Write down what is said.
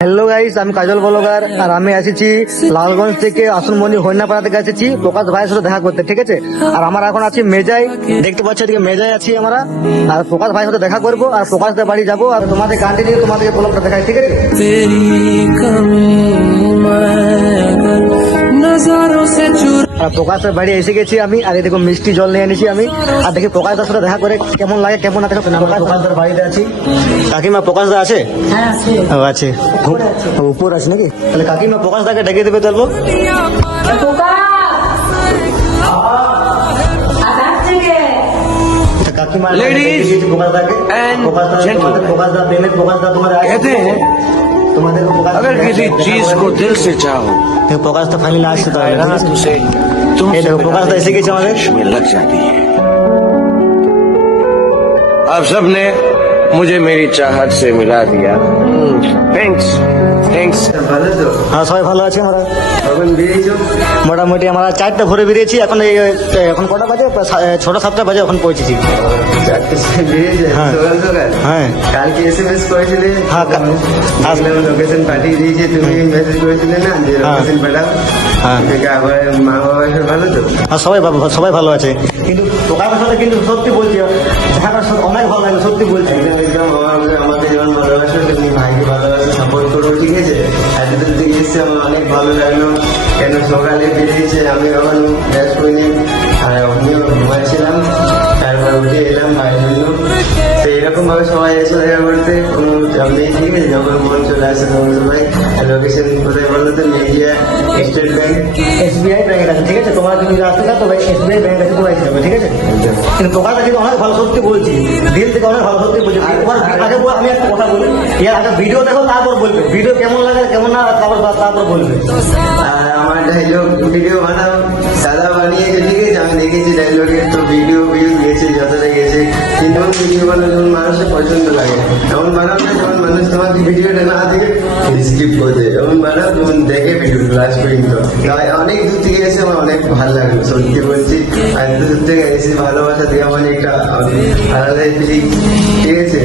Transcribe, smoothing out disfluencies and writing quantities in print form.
Hello guys, আমি কাজল blogger আর আমি এসেছি লালগঞ্জ থেকে আসনমণি হরিণাপাড়া থেকে এসেছি প্রকাশ ভাইয়ের সাথে দেখা করতে। ঠিক আছে, আর আমরা এখন আছি মেজাই, দেখতে পাচ্ছি এদিকে মেজাই আছি আমরা। আর প্রকাশ ভাইয়ের সাথে দেখা করবো আর প্রকাশদের বাড়ি যাবো আর তোমাদের কন্টিনিউ তোমাদেরকে ব্লগটা দেখাই। ঠিক আছে, আর প্রকাশের বাড়ি এসে গেছি আমি। আর এদিকে মিষ্টি জল নিয়ে এনেছি আমি। আর দেখি প্রকাশদার সাথে দেখা করে কেমন লাগে কেমন না। প্রকাশদার বাড়িতে আছি। কাকিমা প্রকাশদা আছে? হ্যাঁ আছে। ও আছে, উপর আছে নাকি? তাহলে কাকিমা প্রকাশদাকে ডেকে দেবে চলবো। কাকিমা প্রকাশদা তোমার তোমাদের अगर किसी चीज को दिल से चाहो প্রকাশ তো ফাইনাল আসছে তো उसे প্রকাশদা এসে গেছে আমাদের। में लग जाती है। आप सबने मुझे मेरी चाहत से मिला दिया। Thanks thanks. ভালো তো? হ্যাঁ, সবাই ভালো আছে আমরা। কখন বেরিয়েছো? মোটামুটি আমরা 4টা ভোরে বেরিয়েছি। এখন এখন কটা বাজে? 6-7টা বাজে এখন পৌঁছেছি। চারটের সময় বেরিয়েছে হ্যাঁ। সকাল সকাল? হ্যাঁ কালকে এসএমএস করেছিলে? হ্যাঁ, দেখলাম লোকেশন পাঠিয়ে দিয়েছে, তুমি মেসেজ করেছিলে না যে হ্যাঁ। লোকেশন পাঠাও। হ্যাঁ। থেকে আবার মা বাবা সব ভালো তো? আর সবাই ভালো আছে। কিন্তু প্রকাশের সাথে কিন্তু সত্যি বলছি, দেখাটা অনেক ভালো লাগে, সত্যি বলছি। একদম একদম আমাদের যেমন ভালোবাসো তুমি ভাইকে ভালোবাসো, সাপোর্ট করো। ঠিক আছে, এতদূর থেকে এসছে আমার অনেক ভালো লাগলো। কেন সকালে বেরিয়েছে, আমি কখনো ব্যাস করিনি আর আমিও ঘুমাচ্ছিলাম, তারপর উঠে এলাম ভাইয়ের জন্য। তো এরকম ভাবে সবাই এসে দেখা করতে কোনো চাপ নেই। ঠিক আছে, যখন মন চলে আসে তখন সবাই। লোকেশন কোথায় বললো তো? মেঘিয়া স্টেট ব্যাংক, SBI ব্যাংক আছে। ঠিক আছে, তোমরা যদি আসতে চাও তবে SBI ব্যাংক আছে, তোমরা যাবে। ঠিক আছে, কিন্তু প্রকাশটা কিন্তু অনেক ভালো, সত্যি বলছি, দিল থেকে অনেক ভালো, সত্যি বলছি। আগে আমি একটা কথা বলি, ইয়ার আগে ভিডিও দেখো তারপর বলবে ভিডিও কেমন লাগে কেমন না, তারপর বলবে। আর আমার ডায়লগ ভিডিও বানাও, দাদা বানিয়েছে। ঠিক আছে, আমি দেখেছি ডায়লগের তো ভিডিও ভিউ গেছে, যতটা গেছে। কিন্তু ভিডিও বানাও যখন মানুষের পছন্দ লাগে এমন বানাও না যখন মানুষ তোমার ভিডিওটা না দেখে স্কিপ করে দেয়। এমন বানাও যখন দেখে ভিডিও লাস্ট পর্যন্ত। তাই অনেক দূর থেকে এসে আমার অনেক ভালো লাগলো, সত্যি বলছি। আর দূর থেকে এসে ভালোবাসা দেওয়া মানে একটা আলাদাই ফিলিং। ঠিক আছে।